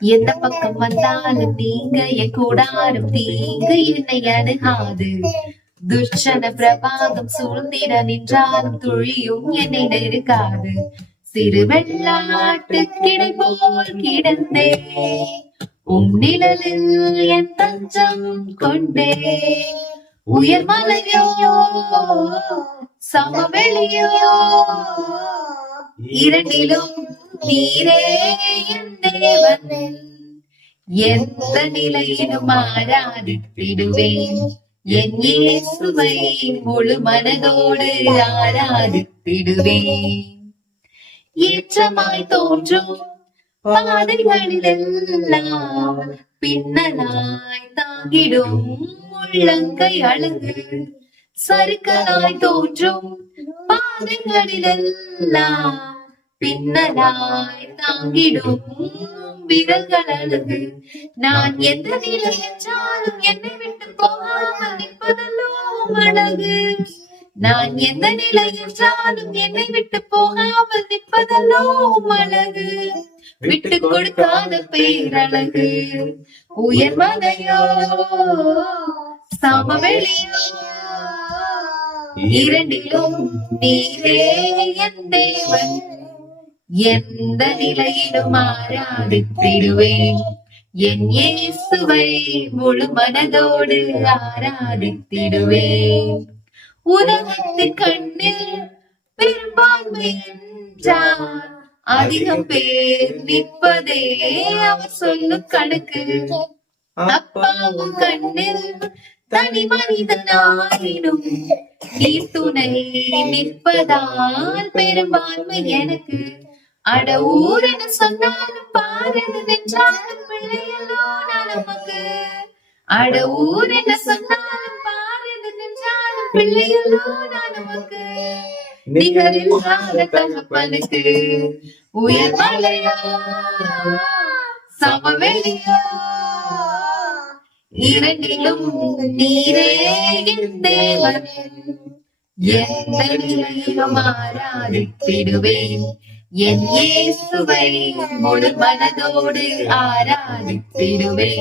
எந்த பக்கம் வந்தாலும் நீங்க என் கூடாரும் தீங்கு என்னை அணுகாது. துர்ச்சன பிரபாதம் சூழ்ந்திட நின்றாலும் துழியும் என்னை நெருக்காது. சிறு வெள்ளாட்டு கிடை போல் கிடந்தே உம் நிழலில் என் தஞ்சம் கொண்டே. உயர்மலையோ சமவெளியோ இரண்டிலும் நீரே என் தேவன் எந்த நிலையிலும் ஆராதித்திடுவேன் என் இயேசுவை முழு மனதோடு ஆராதித்திடுவேன் ஏற்றமாய் தோன்றும் பாதைகளிலெல்லாம் பின்னலாய் தாங்கிடும் உள்ளங்கை அழகு சறுக்கலாய் தோன்றும் பாதைகளிலெல்லாம் பின்னலாய் தாங்கிடும் விரல்கள் அழகு. நான் எந்த நிலை என்றாலும் என்னை விட்டு போகாமல் நிற்பதல்லோ அழகு. நான் எந்த நிலை என்றாலும் என்னை விட்டு போகாமல் நிற்பதல்லோ அழகு. விட்டு கொடுக்காத பேரழகு. உயர்மதையோ சமவெளியோ இரண்டிலும் நீரே என் தேவன். எந்த நிலையிலும் ஆராதித்திடுவேன். என் இயேசுவை முழு மனதோடு ஆராதித்திடுவேன். உலகத்து கண்ணில் பெரும்பான்மை என்றார் அதிகம் பேர் நிற்பதே அவர் சொல்லும் கணக்கு. அப்பாவும் கண்ணில் தனி மனிதனாயினும் நீ துணை நிற்பதால் பெரும்பான்மை எனக்கு. அட ஊரென சொன்னாலும் பாரது நின்றாலும் பிள்ளையல்லோ நான் நமக்கு அட ஊரென சொன்னாலும் பாரது நின்றாலும் பிள்ளையல்லோ நான் நமக்கு நிகரில்லாத தகப்பனுக்கு உயர் மலையா சமவெளியா. இரண்டிலும் நீரே என் தேவன். எந்த நிலையிலும் ஆராதித்திடுவேன். என் இயேசுவை முழு மனதோடு ஆராதித்திடுவேன்.